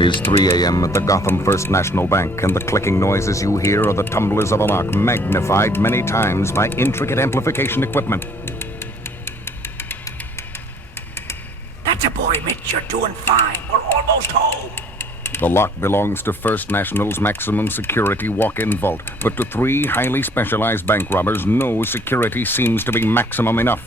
It is 3 a.m. at the Gotham First National Bank, and the clicking noises you hear are the tumblers of a lock magnified many times by intricate amplification equipment. That's a boy, Mitch. You're doing fine. We're almost home. The lock belongs to First National's maximum security walk-in vault, but to 3 highly specialized bank robbers, no security seems to be maximum enough.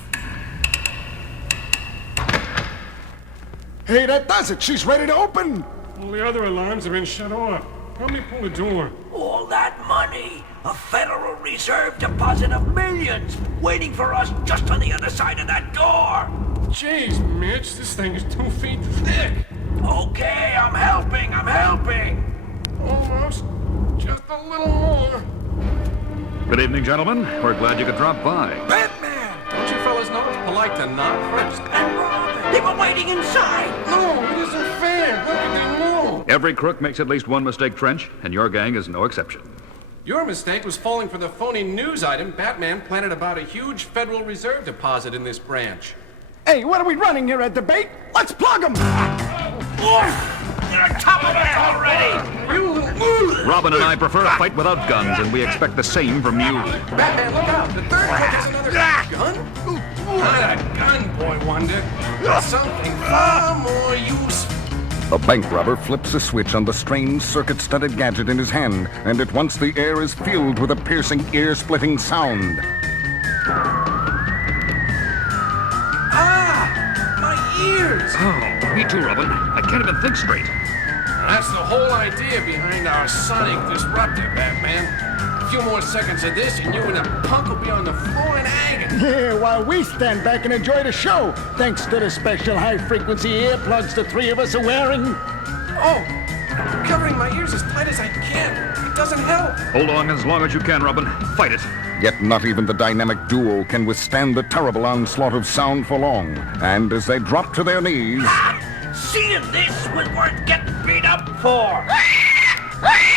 Hey, that does it. She's ready to open. All the other alarms have been shut off. Help me pull the door. All that money. A Federal Reserve deposit of millions waiting for us just on the other side of that door. Jeez, Mitch, this thing is 2 feet thick. Okay, I'm helping. Almost. Just a little more. Good evening, gentlemen. We're glad you could drop by. Batman! Don't you fellas know it's polite to knock first? And Robin! They were waiting inside! No, it isn't fair. How can they move? Every crook makes at least one mistake, Trench, and your gang is no exception. Your mistake was falling for the phony news item Batman planted about a huge Federal Reserve deposit in this branch. Hey, what are we running here at the bank? Let's plug them! They're on top of it already! You... Robin and I prefer a fight without guns, and we expect the same from you. Batman, look out! The third crook has another gun? Not a gun, Boy Wonder. Something far more useful. The bank robber flips a switch on the strange circuit-studded gadget in his hand, and at once the air is filled with a piercing, ear-splitting sound. My ears! Oh, me too, Robin. I can't even think straight. That's the whole idea behind our sonic disruptor, Batman. A few more seconds of this and you and a punk will be on the floor in agony. Yeah, while we stand back and enjoy the show, thanks to the special high-frequency earplugs the 3 of us are wearing. Oh, I'm covering my ears as tight as I can. It doesn't help. Hold on as long as you can, Robin. Fight it. Yet not even the dynamic duo can withstand the terrible onslaught of sound for long. And as they drop to their knees... Seeing this was worth getting beat up for!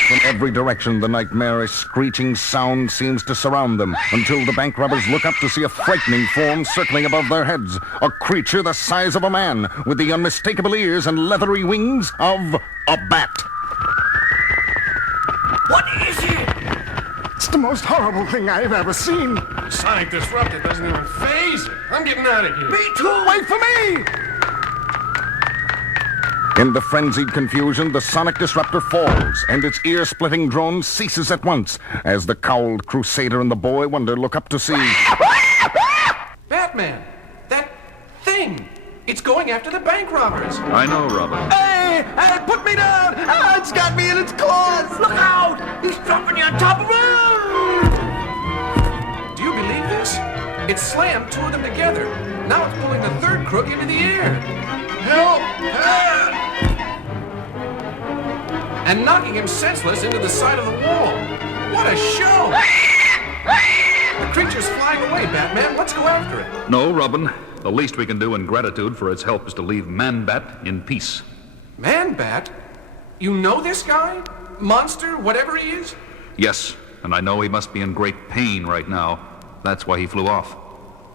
From every direction, the nightmarish screeching sound seems to surround them, until the bank robbers look up to see a frightening form circling above their heads. A creature the size of a man, with the unmistakable ears and leathery wings of a bat. What is it? It's the most horrible thing I've ever seen. The sonic disruptor doesn't even phase it. I'm getting out of here. Me too! Wait for me! In the frenzied confusion, the sonic disruptor falls, and its ear-splitting drone ceases at once, as the cowled crusader and the boy wonder look up to see... Batman! That thing! It's going after the bank robbers! I know, Robin. Hey! Hey, put me down! Ah, it's got me in its claws! Look out! He's dropping you on top of him! Do you believe this? It slammed 2 of them together. Now it's pulling the third crook into the air. Help! Help! And knocking him senseless into the side of the wall. What a show! The creature's flying away, Batman. Let's go after it. No, Robin. The least we can do in gratitude for its help is to leave Man-Bat in peace. Man-Bat? You know this guy? Monster, whatever he is? Yes, and I know he must be in great pain right now. That's why he flew off.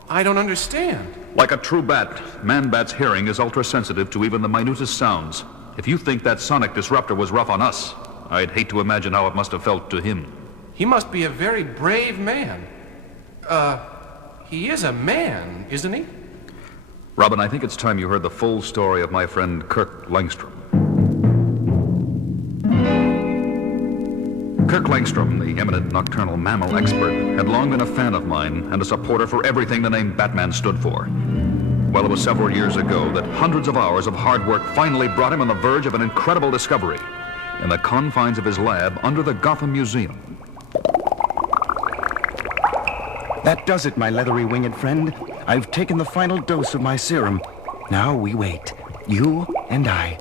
I don't understand. Like a true bat, Man-Bat's hearing is ultra-sensitive to even the minutest sounds. If you think that sonic disruptor was rough on us, I'd hate to imagine how it must have felt to him. He must be a very brave man. He is a man, isn't he? Robin, I think it's time you heard the full story of my friend Kirk Langstrom. Kirk Langstrom, the eminent nocturnal mammal expert, had long been a fan of mine and a supporter for everything the name Batman stood for. Well, it was several years ago that hundreds of hours of hard work finally brought him on the verge of an incredible discovery in the confines of his lab under the Gotham Museum. That does it, my leathery winged friend. I've taken the final dose of my serum. Now we wait. You and I.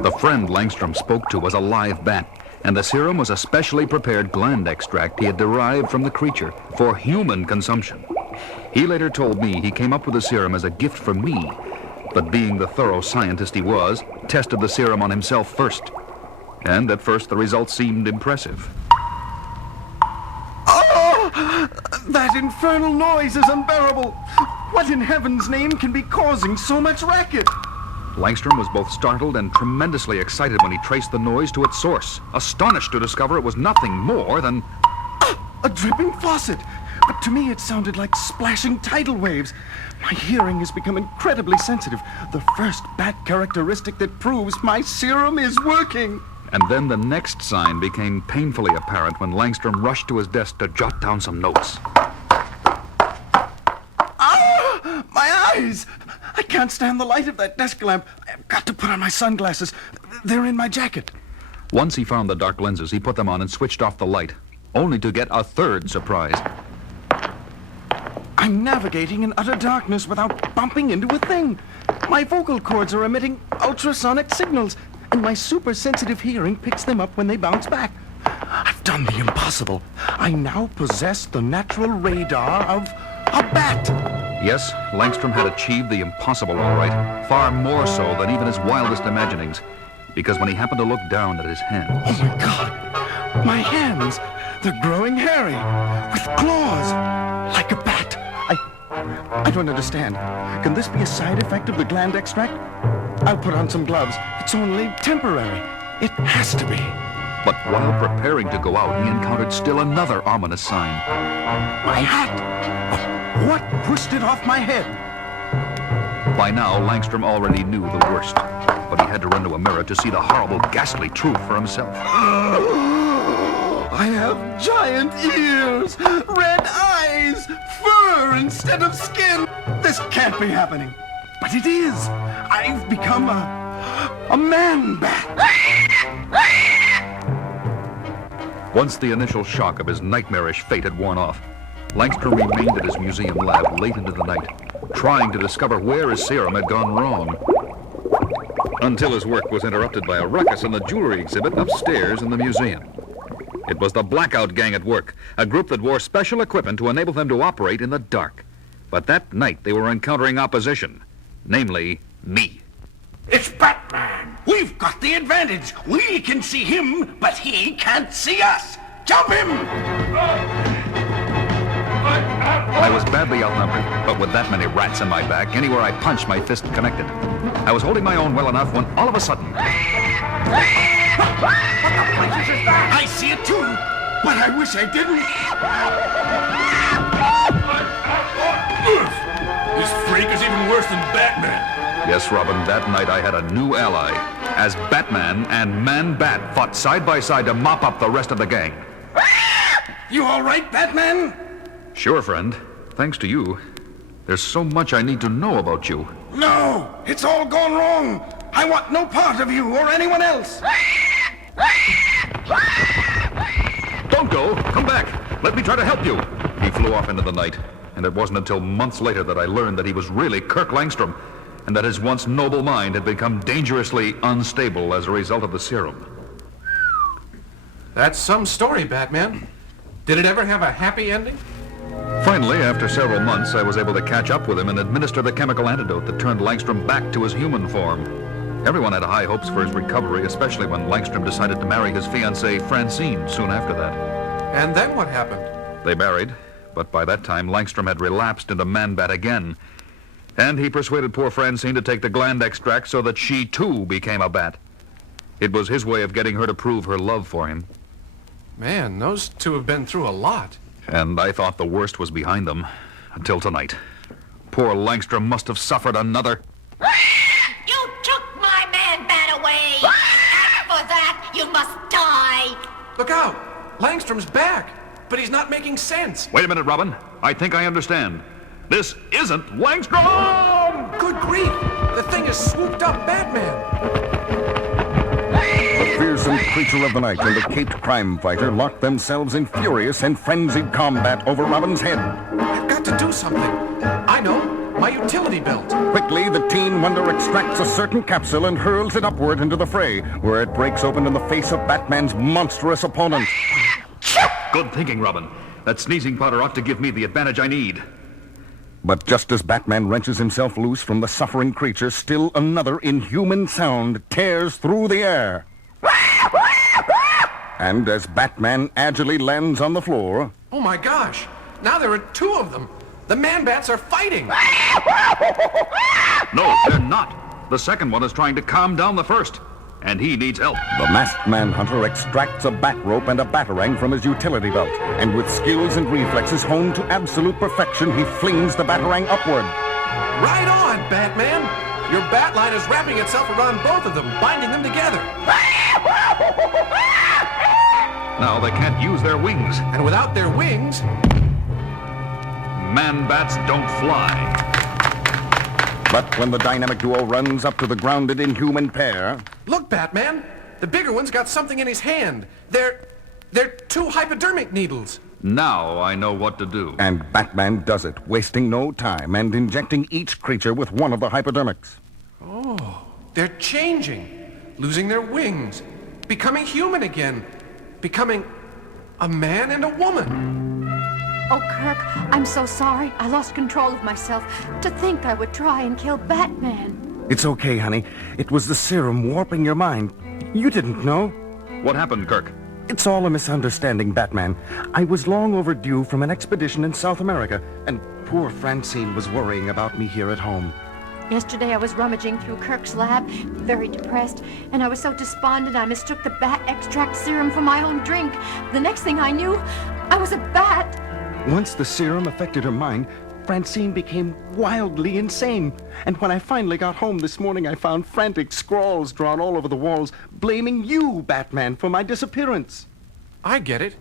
The friend Langstrom spoke to was a live bat, and the serum was a specially prepared gland extract he had derived from the creature for human consumption. He later told me he came up with the serum as a gift for me, but being the thorough scientist he was, tested the serum on himself first. And at first the results seemed impressive. Oh! That infernal noise is unbearable. What in heaven's name can be causing so much racket? Langstrom was both startled and tremendously excited when he traced the noise to its source, astonished to discover it was nothing more than... A dripping faucet! But to me, it sounded like splashing tidal waves. My hearing has become incredibly sensitive. The first bat characteristic that proves my serum is working. And then the next sign became painfully apparent when Langstrom rushed to his desk to jot down some notes. Ah! My eyes! I can't stand the light of that desk lamp. I've got to put on my sunglasses. They're in my jacket. Once he found the dark lenses, he put them on and switched off the light, only to get a third surprise. I'm navigating in utter darkness without bumping into a thing. My vocal cords are emitting ultrasonic signals, and my super-sensitive hearing picks them up when they bounce back. I've done the impossible. I now possess the natural radar of a bat. Yes, Langstrom had achieved the impossible, all right. Far more so than even his wildest imaginings. Because when he happened to look down at his hands... Oh, my God. My hands, they're growing hairy, with claws, like a bat. I don't understand. Can this be a side effect of the gland extract? I'll put on some gloves. It's only temporary. It has to be. But while preparing to go out, he encountered still another ominous sign. My hat! Oh, what pushed it off my head? By now, Langstrom already knew the worst. But he had to run to a mirror to see the horrible, ghastly truth for himself. I have giant ears, red eyes, fur instead of skin. This can't be happening. But it is. I've become a man-bat. Once the initial shock of his nightmarish fate had worn off, Langstrom remained at his museum lab late into the night, trying to discover where his serum had gone wrong. Until his work was interrupted by a ruckus in the jewelry exhibit upstairs in the museum. It was the Blackout Gang at work, a group that wore special equipment to enable them to operate in the dark. But that night they were encountering opposition, namely me. It's Batman! We've got the advantage. We can see him, but he can't see us. Jump him! I was badly outnumbered, but with that many rats in my back, anywhere I punched, my fist connected. I was holding my own well enough when all of a sudden... I see it too, but I wish I didn't. This freak is even worse than Batman. Yes, Robin, that night I had a new ally, as Batman and Man-Bat fought side by side to mop up the rest of the gang. You all right, Batman? Sure, friend. Thanks to you. There's so much I need to know about you. No, it's all gone wrong. I want no part of you or anyone else. Don't go! Come back! Let me try to help you! He flew off into the night, and it wasn't until months later that I learned that he was really Kirk Langstrom, and that his once noble mind had become dangerously unstable as a result of the serum. That's some story, Batman. Did it ever have a happy ending? Finally, after several months, I was able to catch up with him and administer the chemical antidote that turned Langstrom back to his human form. Everyone had high hopes for his recovery, especially when Langstrom decided to marry his fiancée, Francine, soon after that. And then what happened? They married, but by that time, Langstrom had relapsed into Man-Bat again. And he persuaded poor Francine to take the gland extract so that she, too, became a bat. It was his way of getting her to prove her love for him. Man, those two have been through a lot. And I thought the worst was behind them, until tonight. Poor Langstrom must have suffered another... You took my Man-Bat away! And for that, you must die! Look out! Langstrom's back, but he's not making sense. Wait a minute, Robin. I think I understand. This isn't Langstrom! Good grief! The thing has swooped up Batman! The fearsome creature of the night and the caped crime fighter locked themselves in furious and frenzied combat over Robin's head. I've got to do something. I know. My utility belt. Quickly, the Teen Wonder extracts a certain capsule and hurls it upward into the fray, where it breaks open in the face of Batman's monstrous opponent. Good thinking, Robin. That sneezing powder ought to give me the advantage I need. But just as Batman wrenches himself loose from the suffering creature, still another inhuman sound tears through the air. And as Batman agilely lands on the floor... Oh my gosh! Now there are two of them! The Man-Bats are fighting! No, they're not. The second one is trying to calm down the first, and he needs help. The masked manhunter extracts a bat rope and a batarang from his utility belt, and with skills and reflexes honed to absolute perfection, he flings the batarang upward. Right on, Batman! Your bat line is wrapping itself around both of them, binding them together. Now they can't use their wings. And without their wings, Man-bats don't fly. But when the dynamic duo runs up to the grounded inhuman pair, look, Batman! The bigger one's got something in his hand. They're 2 hypodermic needles. Now I know what to do. and Batman does it, wasting no time and injecting each creature with one of the hypodermics. They're changing, losing their wings, becoming human again, becoming a man and a woman. Oh, Kirk, I'm so sorry. I lost control of myself. To think I would try and kill Batman. It's okay, honey. It was the serum warping your mind. You didn't know. What happened, Kirk? It's all a misunderstanding, Batman. I was long overdue from an expedition in South America, and poor Francine was worrying about me here at home. Yesterday I was rummaging through Kirk's lab, very depressed, and I was so despondent I mistook the bat extract serum for my own drink. The next thing I knew, I was a bat. Once the serum affected her mind, Francine became wildly insane. And when I finally got home this morning, I found frantic scrawls drawn all over the walls, blaming you, Batman, for my disappearance. I get it.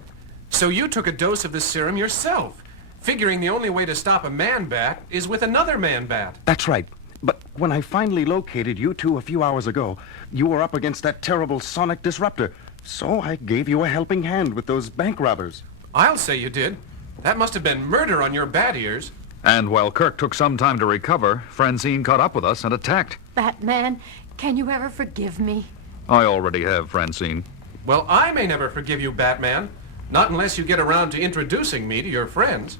So you took a dose of this serum yourself, figuring the only way to stop a man-bat is with another man-bat. That's right. But when I finally located you two a few hours ago, you were up against that terrible sonic disruptor. So I gave you a helping hand with those bank robbers. I'll say you did. That must have been murder on your bat ears. And while Kirk took some time to recover, Francine caught up with us and attacked. Batman, can you ever forgive me? I already have, Francine. Well, I may never forgive you, Batman. Not unless you get around to introducing me to your friends.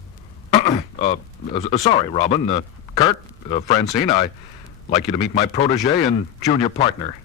Sorry, Robin. Kirk, Francine, I'd like you to meet my protege and junior partner.